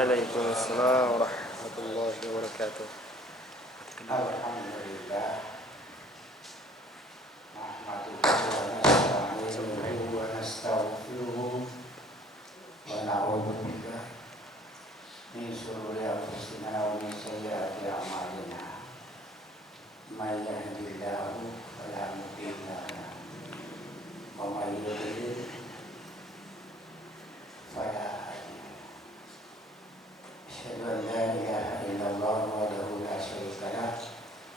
Waalaikumsalam warahmatullahi wabarakatuh. Alhamdulillah. Nahmaduhu wa nasta'inuhu wa nastaghfiruh wa na'udzu billahi min shururi anfusina wa min sayyiati a'malina. May yahdihillahu fala mudilla lahu wa may yudlil fala hadiya lahu. Asyhadu an la ilaha illallah wahdahu la syarika lah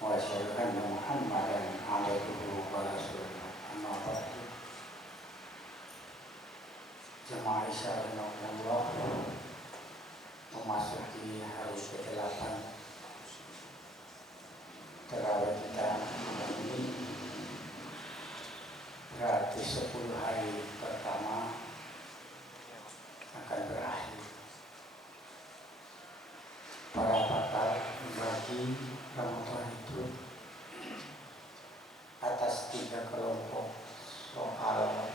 wa asyhadu anna Muhammadan abduhu wa rasuluh. Amma ba'du. Jemaah Isya rahimakumullah, memasuki hari ke-8 terawih kita malam ini, berarti 10 hari pertama akan berakhir. Para pakar membagi Ramadan itu atas 3 kelompok soal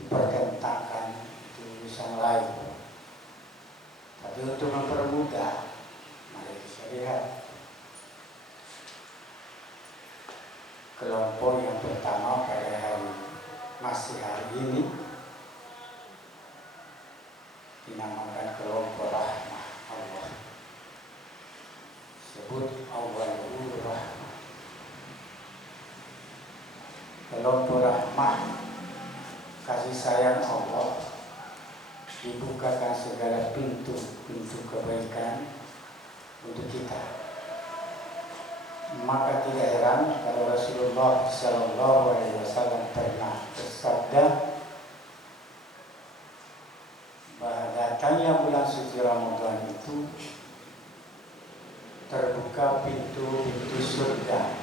dipertentangkan di urusan lain. Tapi untuk mempermudah, mari kita lihat kelompok yang pertama pada masih hari ini dinamakan kelompok rahmah Allah. Sebut awalul rahmah. Kelompok rahmah, kasih sayang Allah, dibukakan segala pintu-pintu kebaikan untuk kita. Maka tidak heran kalau Rasulullah SAW pernah bersabda bahwa datangnya bulan suci Ramadan itu terbuka pintu-pintu surga.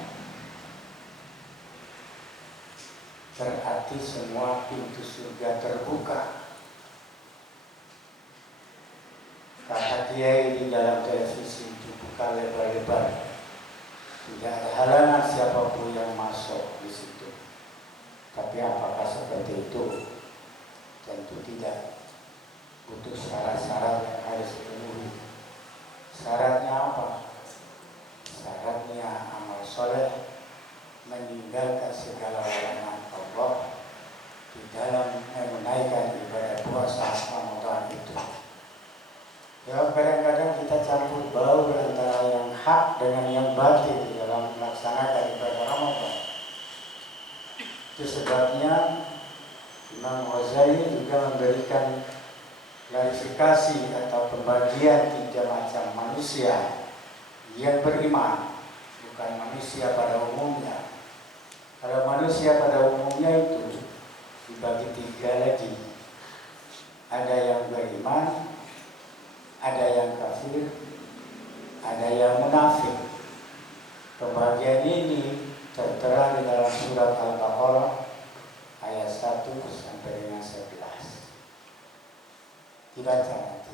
Berarti semua pintu surga terbuka. Kata kiai di dalam televisi itu buka lebar-lebar. Tidak ada halangan siapapun yang masuk di situ. Tapi apakah seperti itu? Tentu tidak. Butuh syarat-syarat yang harus dipenuhi. Syaratnya apa? Syaratnya amal soleh, meninggalkan segala larangan Allah di dalam menunaikan ibadah puasa Ramadan itu. Ya, kadang-kadang kita campur baur antara yang hak dengan yang batil di dalam melaksanakan ibadah Ramadan. Itu sebabnya Imam Ghazali juga memberikan klarifikasi atau pembagian 3 macam manusia yang beriman, bukan manusia pada umumnya. Kalau manusia pada umumnya itu dibagi 3 lagi. Ada yang beriman, ada yang kafir, ada yang munafik. Pembagian ini tertera di dalam surat Al-Baqarah ayat 1 sampai dengan 11. Dibaca nanti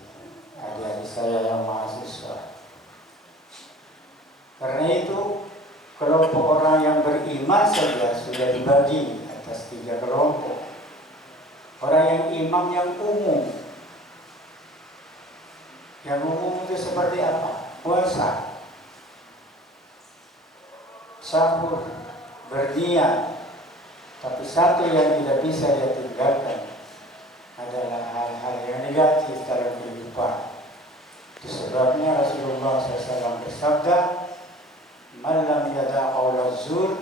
adik-adik saya yang mahasiswa. Karena itu kelompok orang yang beriman saja sudah dibagi atas 3 kelompok. Orang yang iman yang umum. Yang umum itu seperti apa? Puasa, sahur, berniat. Tapi satu yang tidak bisa dia tinggalkan adalah hal-hal yang negatif dalam kehidupan. Itu sebabnya Rasulullah SAW bersabda, "Man lam yada' qawla zur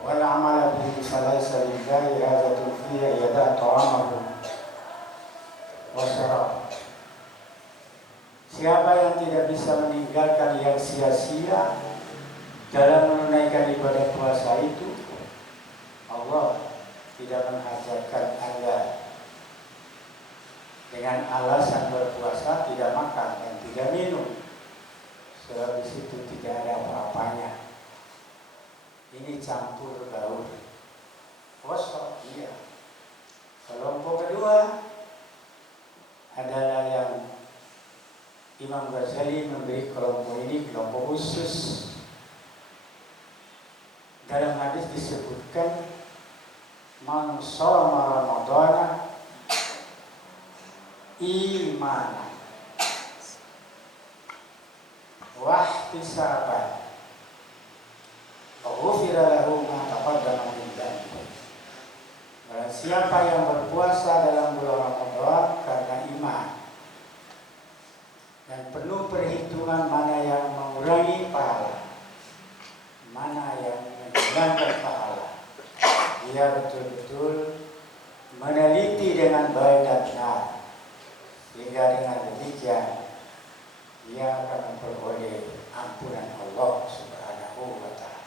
wal 'amala bihi falaysa lillahi hajatun fihi yada' ta'amahu wa syarab." Siapa yang tidak bisa meninggalkan yang sia-sia dalam menunaikan ibadah puasa itu, Allah tidak menghajatkan Anda dengan alasan berpuasa tidak makan dan tidak minum. Sebab di situ tidak ada apa-apanya. Ini campur baur. Kosong, iya. Kelompok kedua adalah yang Imam Ghazali memberi kelompok ini kelompok khusus. Dalam hadis disebutkan, "Man shoma Ramadana imanan wahtisaban ghufira lahu ma taqaddama min dhanbi. Barang siapa yang berpuasa dalam bulan Ramadan karena iman dan penuh perhitungan mana yang mengurangi pahala, mana yang menghilangkan pahala, dia betul-betul meneliti dengan baik dan benar, sehingga dengan demikian dia akan memperoleh ampunan Allah Subhanahu wa Ta'ala.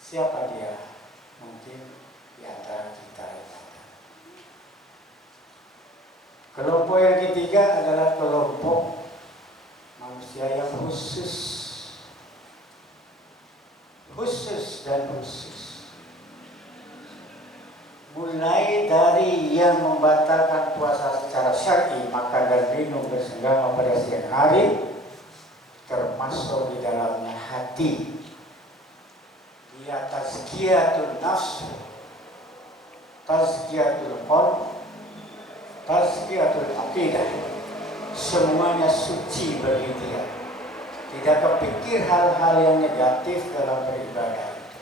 Siapa dia? Mungkin di antara kita yang ada. Kelompok yang ketiga adalah kelompok manusia yang khusus dan khusus. Mulai dari yang membatalkan puasa secara syar'i, makan dan minum bersenggama pada siang hari, termasuk di dalamnya hati. Dia tazkiyatul nafs, tazkiyatul qalb, tazkiyatul aqidah. Semuanya suci bagi dia. Tidak kepikir hal-hal yang negatif dalam beribadah itu.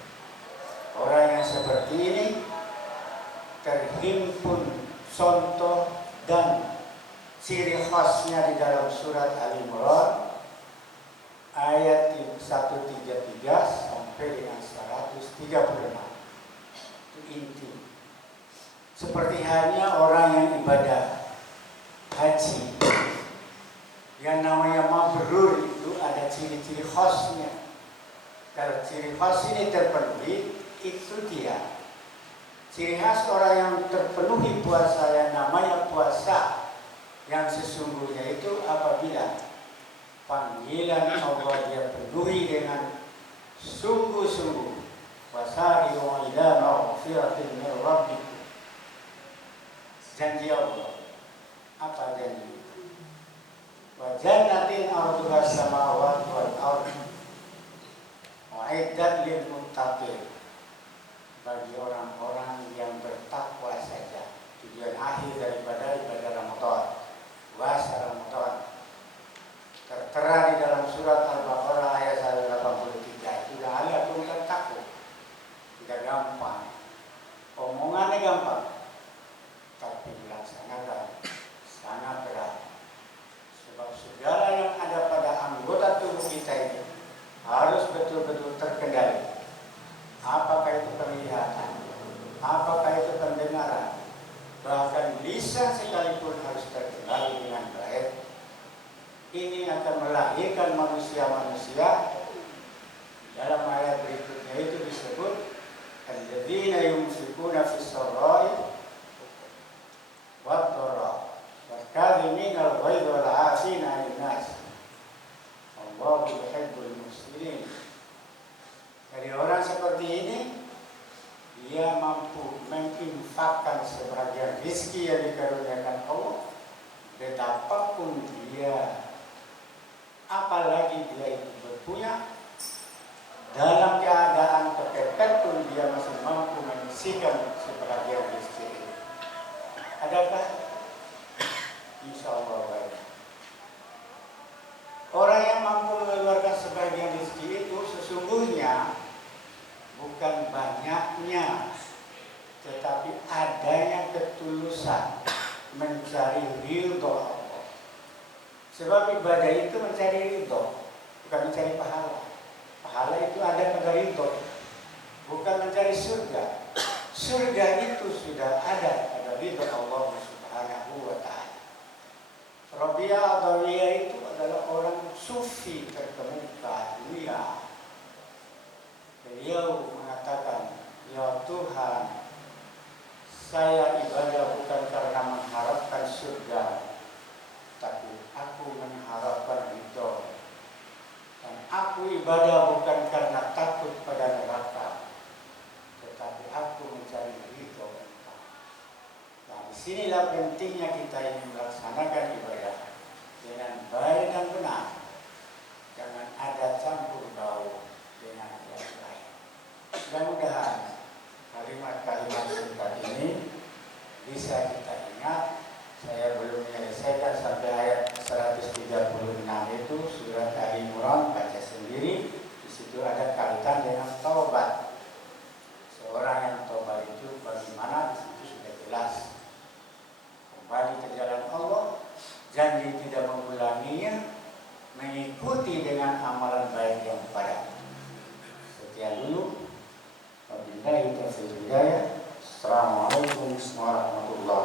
Orang yang seperti ini terhimpun contoh dan ciri khasnya di dalam surat Al-Imran ayat 133 sampai dengan 136. Itu inti. Seperti halnya orang yang ibadah haji, yang namanya mabrur itu ada ciri-ciri khasnya. Kalau ciri khas ini terpenuhi, itu dia. Ciri khas orang yang terpenuhi puasa yang namanya puasa yang sesungguhnya itu apabila panggilan Allah dia penuhi dengan sungguh-sungguh. Wasari'u ila maghfiratin min rabbikum. Janji Allah. Apa janji? Wa jannatin 'arduha as-samawati wal ardh. U'iddat lil muttaqin. Bagi orang-orang yang bertakwa saja. Tujuan akhir daripada ibadah Ramadan, puasa Ramadan, tertera di dalam surat Al-Baqarah ayat 183. Sudah alaikum tattaqun. Tidak gampang. Omongannya gampang, tapi dilaksanakan sangat berat. Sebab segala yang ada pada anggota tubuh kita ini harus betul-betul terkendali. Apakah itu penglihatan, apakah itu pendengaran, bahkan lisan sekalipun harus terkendali dengan baik. Ini akan melahirkan manusia-manusia. Dalam ayat berikutnya itu disebut alladzina yunfiquna fis sarai wad dharra wal kadhimina al-ghaidha wal 'afina 'anil nas. Allahu yuhibbul muhsinin. Dari orang seperti ini, dia mampu menginfakkan sebagian rezeki yang dikaruniakan Allah, betapapun dia, apalagi dia itu berpunya, dalam keadaan kepepet pun dia masih mampu menyisihkan sebagian rezeki ini. Adakah? Insya Allah baik. Orang yang mampu mengeluarkan sebagian rezeki itu sesungguhnya bukan banyaknya, tetapi adanya ketulusan mencari ridho Allah. Sebab ibadah itu mencari ridho, bukan mencari pahala. Pahala itu ada pada ridho, bukan mencari surga. Surga itu sudah ada pada ridho Allah Subhanahu wa Ta'ala. Rabi'ah Adawiyah itu adalah orang sufi terkemuka dunia. Beliau mengatakan, ya Tuhan, saya ibadah bukan karena mengharapkan surga, tapi aku mengharapkan ridho. Dan aku ibadah bukan karena takut pada neraka, tetapi aku mencari ridho Engkau. Nah, disinilah pentingnya kita ini melaksanakan ibadah dengan baik dan benar. Jangan ada campur bau dengan yang lain. Mudah-mudahan kalimat-kalimat singkat ini bisa kita ingat. Saya belum Sekian dulu. Wabillahi taufiq hidayah. Assalamualaikum warahmatullahi